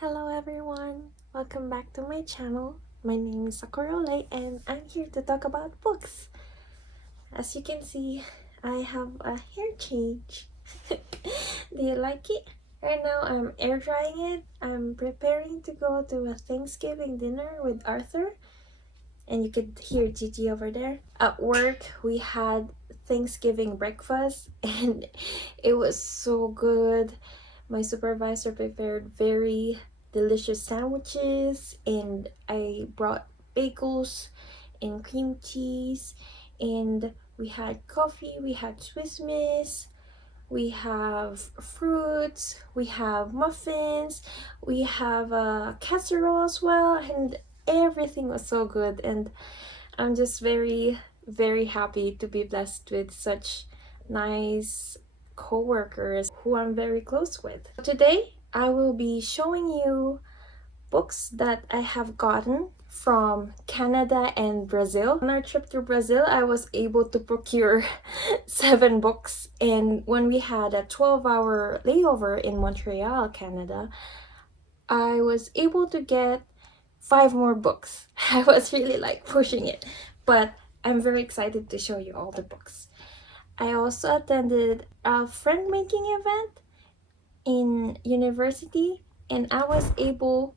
Hello everyone! Welcome back to my channel. My name is Sakurole and I'm here to talk about books. As you can see, I have a hair change. Do you like it? Right now I'm air drying it. I'm preparing to go to a Thanksgiving dinner with Arthur. And you could hear Gigi over there. At work, we had Thanksgiving breakfast and it was so good. My supervisor prepared very delicious sandwiches and I brought bagels and cream cheese, and we had coffee, we had Swiss Miss, we have fruits, we have muffins, we have a casserole as well, and everything was so good. And I'm just very happy to be blessed with such nice co-workers who I'm very close with. Today I will be showing you books that I have gotten from Canada and Brazil. On our trip to Brazil, I was able to procure 7 books, and when we had a 12-hour layover in Montreal, Canada, I was able to get 5 more books. I was really like pushing it, but I'm very excited to show you all the books. I also attended a friend making event in university and I was able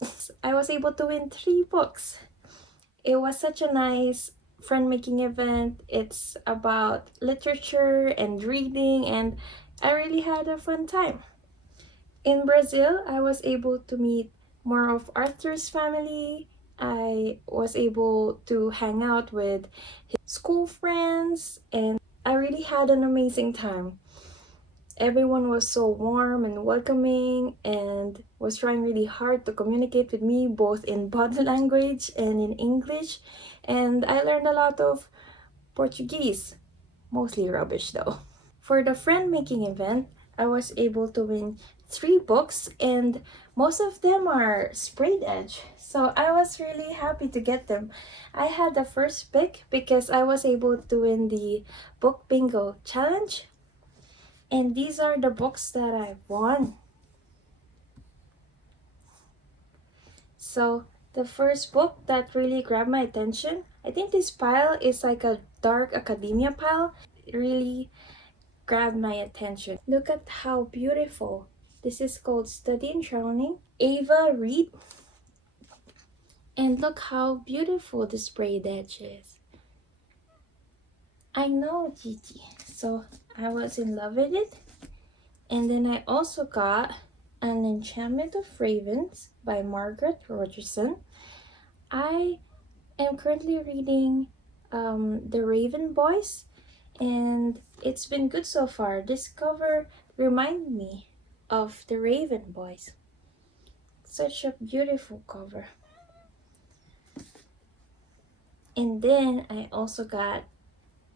to win 3 books. It was such a nice friend making event. It's about literature and reading and I really had a fun time. In Brazil, I was able to meet more of Arthur's family. I was able to hang out with his school friends and I really had an amazing time. Everyone was so warm and welcoming and was trying really hard to communicate with me both in body language and in English, and I learned a lot of Portuguese, mostly rubbish though. For the friend making event, I was able to win 3 books and most of them are sprayed edge, so I was really happy to get them. I had the first pick because I was able to win the book bingo challenge, and these are the books that I won. So the first book that really grabbed my attention, I think this pile is like a dark academia pile. It really grabbed my attention. Look at how beautiful. This is called Study in Drowning, Ava Reed. And look how beautiful the sprayed edge is. I know, Gigi. So I was in love with it. And then I also got An Enchantment of Ravens by Margaret Rogerson. I am currently reading The Raven Boys, and it's been good so far. This cover reminds me of The Raven Boys. Such a beautiful cover. And then I also got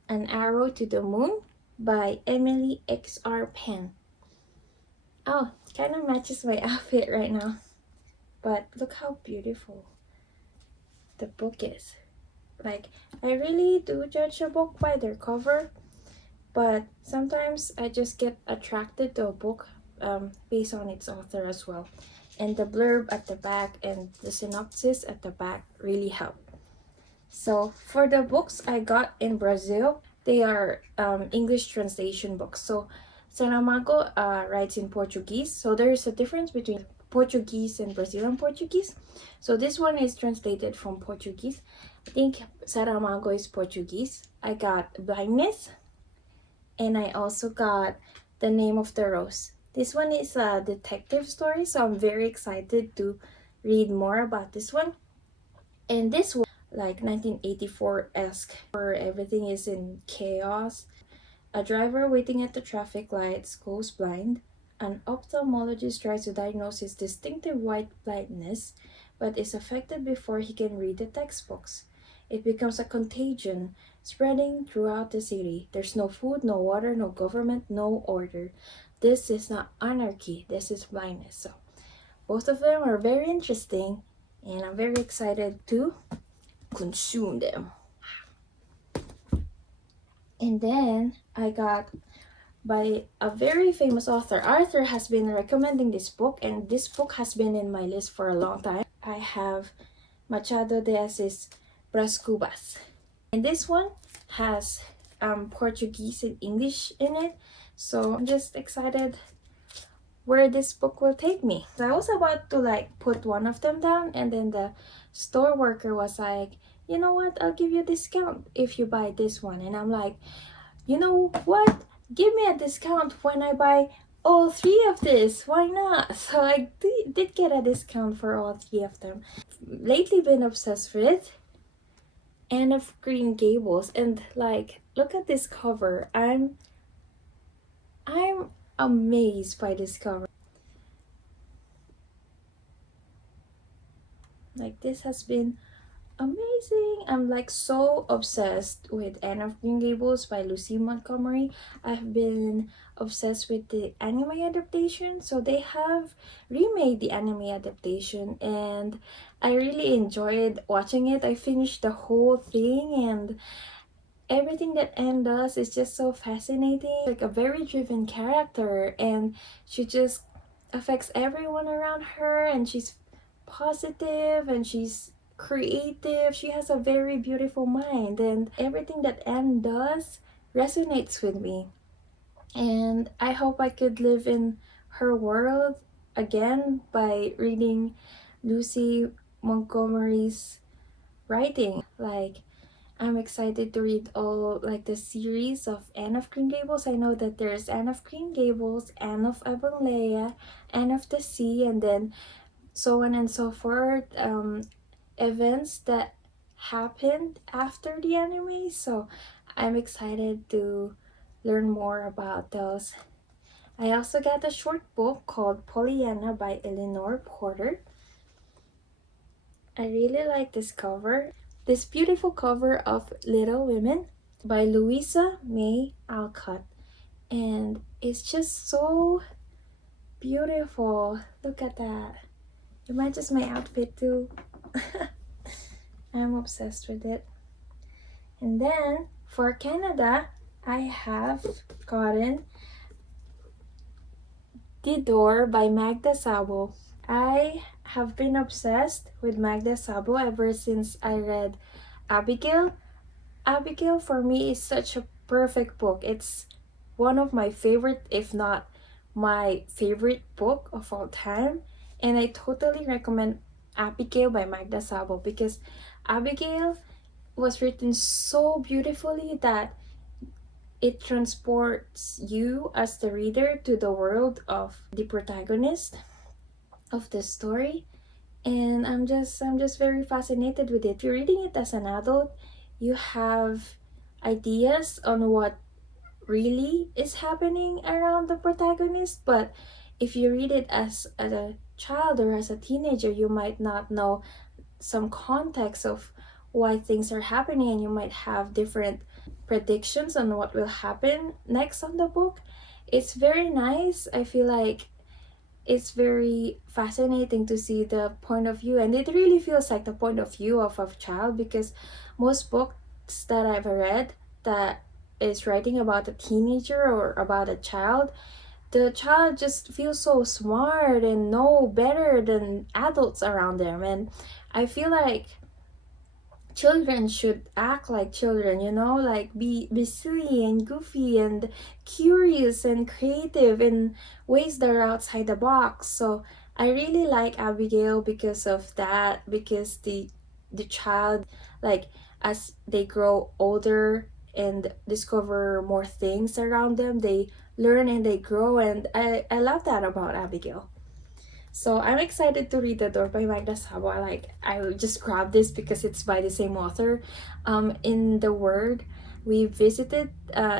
An Arrow to the Moon by Emily X.R. Penn. Oh, kind of matches my outfit right now. But look how beautiful the book is. Like, I really do judge a book by their cover, but sometimes I just get attracted to a book based on its author as well. And the blurb at the back and the synopsis at the back really help. So for the books I got in Brazil, they are English translation books. So Saramago writes in Portuguese, so there is a difference between Portuguese and Brazilian Portuguese. So this one is translated from Portuguese. I think Saramago is Portuguese. I got Blindness, and I also got The Name of the Rose. This one is a detective story, so I'm very excited to read more about this one. And this one, like 1984-esque, where everything is in chaos. A driver waiting at the traffic lights goes blind. An ophthalmologist tries to diagnose his distinctive white blindness, but is affected before he can read the textbooks. It becomes a contagion, spreading throughout the city. There's no food, no water, no government, no order. This is not anarchy, this is blindness. So both of them are very interesting, and I'm very excited to consume them. And then I got by a very famous author. Arthur has been recommending this book, and this book has been in my list for a long time. I have Machado de Assis Bras Cubas, and this one has Portuguese and English in it, so I'm just excited where this book will take me. I was about to like put one of them down, and then the store worker was like, you know what, I'll give you a discount if you buy this one. And I'm like, you know what, give me a discount when I buy all three of this, why not? So I did get a discount for all three of them. Lately been obsessed with Anne of Green Gables, and like, look at this cover. I'm amazed by this cover. Like, this has been amazing. I'm like so obsessed with Anne of Green Gables by Lucy Montgomery. I've been obsessed with the anime adaptation, so they have remade the anime adaptation, and I really enjoyed watching it. I finished the whole thing, and everything that Anne does is just so fascinating. Like a very driven character, and she just affects everyone around her, and she's positive and she's creative. She has a very beautiful mind, and everything that Anne does resonates with me. And I hope I could live in her world again by reading Lucy Montgomery's writing. Like, I'm excited to read all like the series of Anne of Green Gables. I know that there's Anne of Green Gables, Anne of Avonlea, Anne of the Sea, and then so on and so forth. Events that happened after the anime, so I'm excited to learn more about those. I also got a short book called Pollyanna by Eleanor Porter. I really like this cover. This beautiful cover of Little Women by Louisa May Alcott, and it's just so beautiful. Look at that. It matches my outfit too. I'm obsessed with it. And then for Canada, I have gotten The Door by Magda Sabo. I have been obsessed with Magda Sabo ever since I read Abigail. Abigail for me is such a perfect book. It's one of my favorite, if not my favorite book of all time. And I totally recommend Abigail by Magda Sabo, because Abigail was written so beautifully that it transports you as the reader to the world of the protagonist of the story. And I'm just very fascinated with it. If you're reading it as an adult, you have ideas on what really is happening around the protagonist, but if you read it as a child or as a teenager, you might not know some context of why things are happening, and you might have different predictions on what will happen next on the book. It's very nice. I feel like it's very fascinating to see the point of view, and it really feels like the point of view of a child, because most books that I've read that is writing about a teenager or about a child, the child just feels so smart and know better than adults around them. And I feel like children should act like children, you know, like be silly and goofy and curious and creative in ways that are outside the box. So I really like Abigail because of that, because the child, like, as they grow older and discover more things around them, they learn and they grow, and I love that about Abigail. So I'm excited to read The Door by Magda Sabo. I will just grab this because it's by the same author. In the Word we visited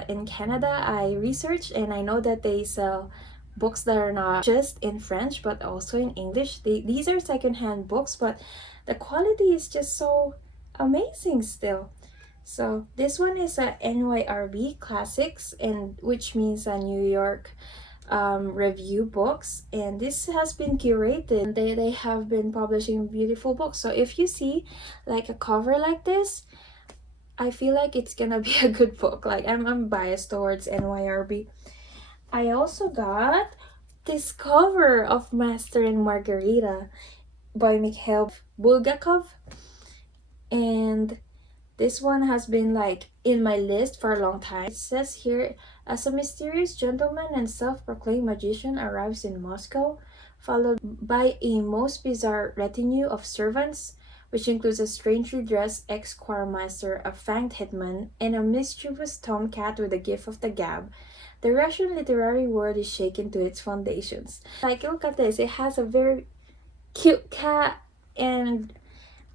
in Canada, I researched, and I know that they sell books that are not just in French but also in English. These are secondhand books, but the quality is just so amazing still. So this one is a NYRB Classics, and which means a New York review books, and this has been curated. They have been publishing beautiful books, so if you see like a cover like this, I feel like it's gonna be a good book. Like, I'm biased towards NYRB. I also got this cover of Master and Margarita by Mikhail Bulgakov, and this one has been like in my list for a long time. It says here, as a mysterious gentleman and self-proclaimed magician arrives in Moscow, followed by a most bizarre retinue of servants, which includes a strangely dressed ex-choirmaster, a fanged hitman, and a mischievous tomcat with a gift of the gab, the Russian literary world is shaken to its foundations. Like, look at this. It has a very cute cat, and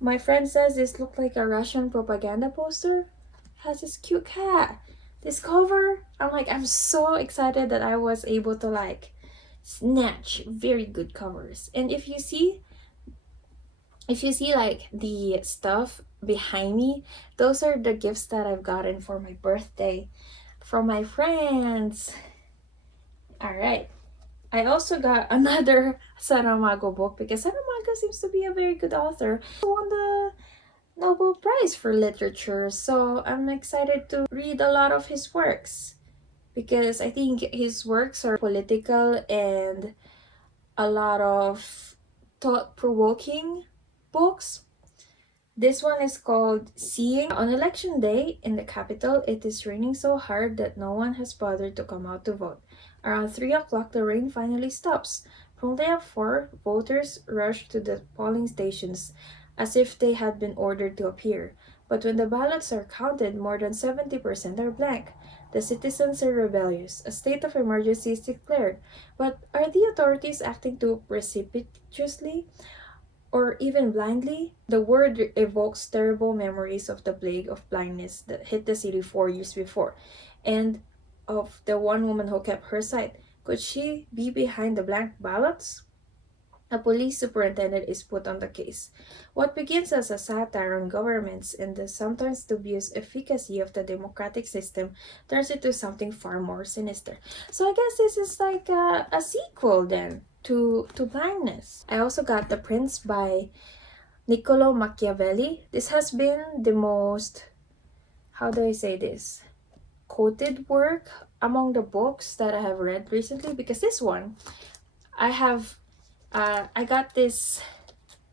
my friend says this looked like a Russian propaganda poster. It has this cute cat. This cover, I'm so excited that I was able to like snatch very good covers. And if you see like the stuff behind me, those are the gifts that I've gotten for my birthday from my friends. All right. I also got another Saramago book because Saramago seems to be a very good author. He won the Nobel Prize for Literature, so I'm excited to read a lot of his works because I think his works are political and a lot of thought-provoking books. This one is called Seeing. On election day in the capital, it is raining so hard that no one has bothered to come out to vote. Around 3 o'clock, the rain finally stops. Promptly at 4, voters rush to the polling stations as if they had been ordered to appear. But when the ballots are counted, more than 70% are blank. The citizens are rebellious. A state of emergency is declared. But are the authorities acting too precipitously? Or even blindly? The word evokes terrible memories of the plague of blindness that hit the city 4 years before, and of the one woman who kept her sight. Could she be behind the blank ballots? A police superintendent is put on the case. What begins as a satire on governments and the sometimes dubious efficacy of the democratic system turns into something far more sinister. So I guess this is like a sequel then to Blindness. I also got The Prince by Niccolo Machiavelli. This has been the most, how do I say this, quoted work among the books that I have read recently, because this one, I got this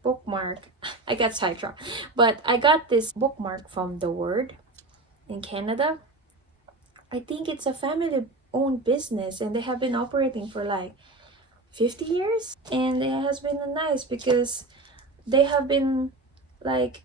bookmark. I got sidetracked, but I got this bookmark from The Word in Canada. I think it's a family-owned business, and they have been operating for like 50 years, and it has been nice because they have been like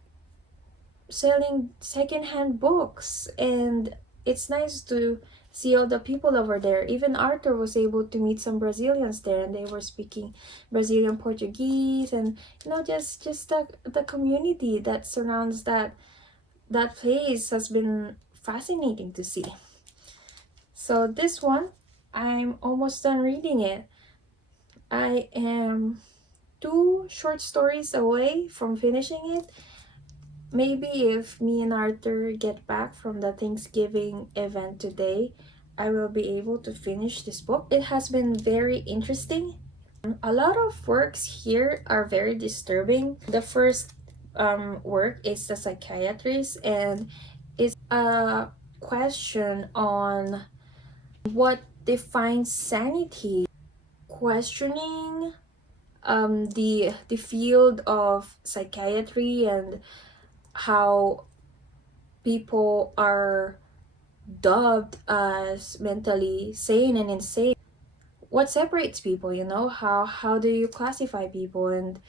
selling secondhand books, and it's nice to see all the people over there. Even Arthur was able to meet some Brazilians there, and they were speaking Brazilian Portuguese, and just the community that surrounds that place has been fascinating to see. So this one, I'm almost done reading it. I am 2 short stories away from finishing it. Maybe if me and Arthur get back from the Thanksgiving event today, I will be able to finish this book. It has been very interesting. A lot of works here are very disturbing. The first work is The Psychiatrist, and it's a question on what defines sanity, questioning the field of psychiatry and how people are dubbed as mentally sane and insane. What separates people, how do you classify people? And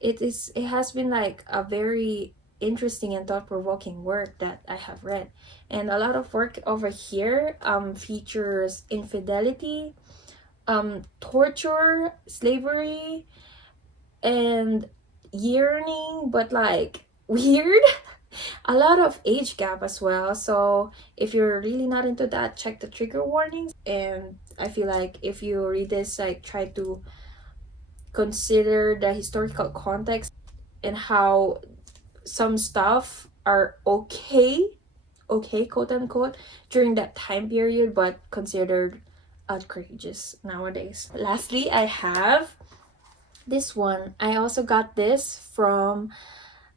it has been like a very interesting and thought-provoking work that I have read. And a lot of work over here features infidelity, torture, slavery, and yearning, but like weird. A lot of age gap as well, so if you're really not into that, check the trigger warnings. And I feel like if you read this, like, try to consider the historical context and how some stuff are okay, quote unquote, during that time period, but considered outrageous nowadays. Lastly, I have this one. I also got this from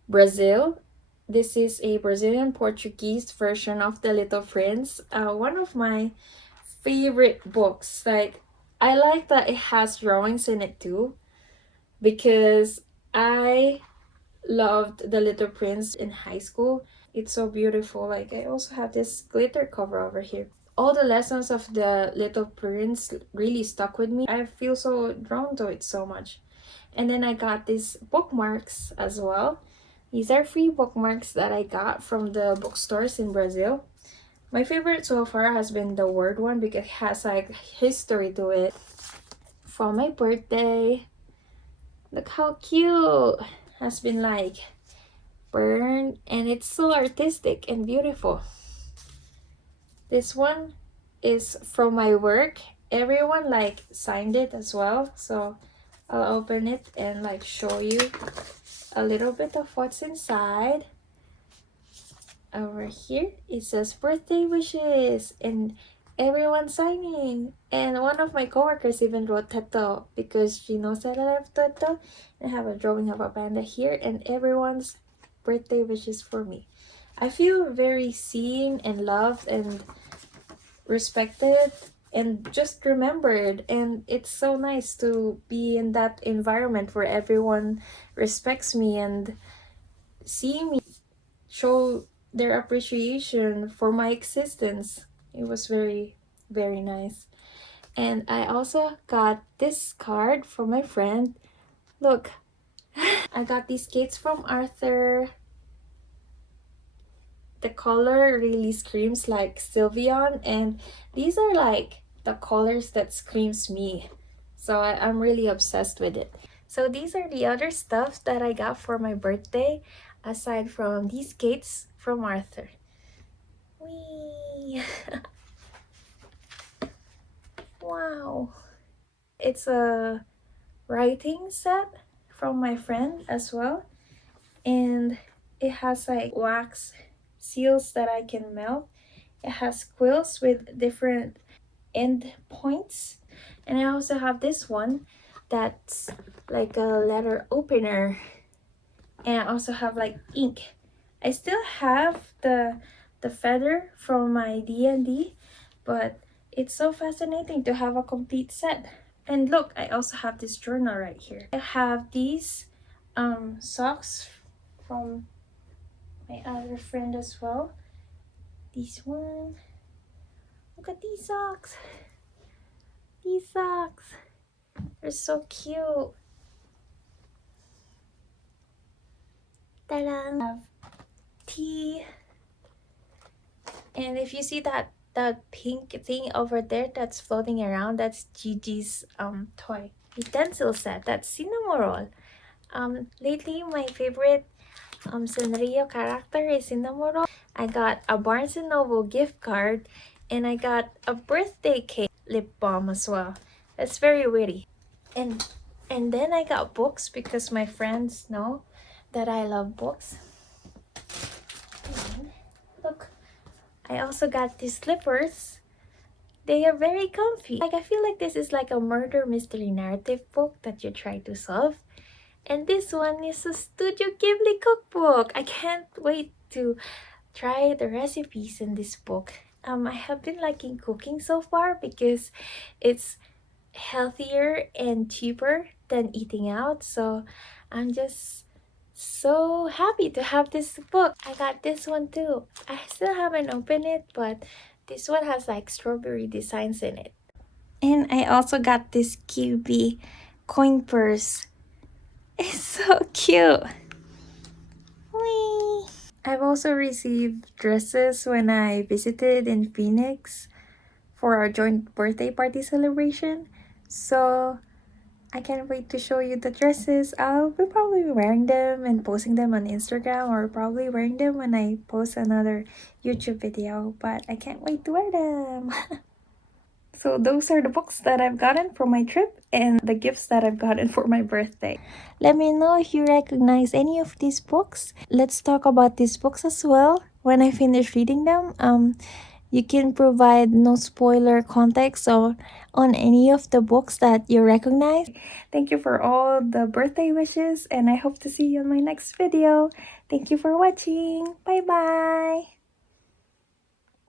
Brazil. This is a Brazilian Portuguese version of The Little Prince. One of my favorite books. Like, I like that it has drawings in it too, because I loved The Little Prince in high school. It's so beautiful. Like, I also have this glitter cover over here. All the lessons of The Little Prince really stuck with me. I feel so drawn to it so much. And then I got these bookmarks as well. These are free bookmarks that I got from the bookstores in Brazil. My favorite so far has been the word one because it has like history to it. For my birthday, look how cute! Has been like burned, and it's so artistic and beautiful. This one is from my work. Everyone like signed it as well, so I'll open it and like show you a little bit of what's inside. Over here it says birthday wishes and everyone signing, and one of my coworkers even wrote Teto because she knows that I love Teto. I have a drawing of a panda here, and everyone's birthday wishes for me. I feel very seen and loved and respected and just remembered, and it's so nice to be in that environment where everyone respects me and seeing me show their appreciation for my existence. It was very, very nice. And I also got this card from my friend. Look, I got these skates from Arthur. The color really screams like Sylveon, and these are like the colors that screams me. So I'm really obsessed with it. So these are the other stuff that I got for my birthday, aside from these skates from Arthur. Whee! Wow! It's a writing set from my friend as well, and it has like wax seals that I can melt. It has quills with different end points, and I also have this one that's like a letter opener, and I also have like ink. I still have the feather from my D&D, but it's so fascinating to have a complete set. And look, I also have this journal right here. I have these socks from my other friend as well. This one. Look at these socks. These socks. They're so cute. Ta-da! I have tea. And if you see that pink thing over there that's floating around, that's Gigi's toy utensil set. That's Cinnamoroll. Lately my favorite Sanrio character is Cinnamoroll. I got a Barnes & Noble gift card, and I got a birthday cake lip balm as well. That's very witty. And then I got books because my friends know that I love books. And look, I also got these slippers. They are very comfy. Like, I feel like this is like a murder mystery narrative book that you try to solve. And this one is a Studio Ghibli cookbook. I can't wait to try the recipes in this book. I have been liking cooking so far because it's healthier and cheaper than eating out. So I'm just so happy to have this book. I got this one too. I still haven't opened it, but this one has like strawberry designs in it. And I also got this QB coin purse. It's so cute. Whee! I've also received dresses when I visited in Phoenix for our joint birthday party celebration. So I can't wait to show you the dresses. I'll be probably wearing them and posting them on Instagram, or probably wearing them when I post another YouTube video. But I can't wait to wear them. So those are the books that I've gotten for my trip and the gifts that I've gotten for my birthday. Let me know if you recognize any of these books. Let's talk about these books as well when I finish reading them. You can provide no spoiler context on any of the books that you recognize. Thank you for all the birthday wishes, and I hope to see you in my next video. Thank you for watching. Bye bye.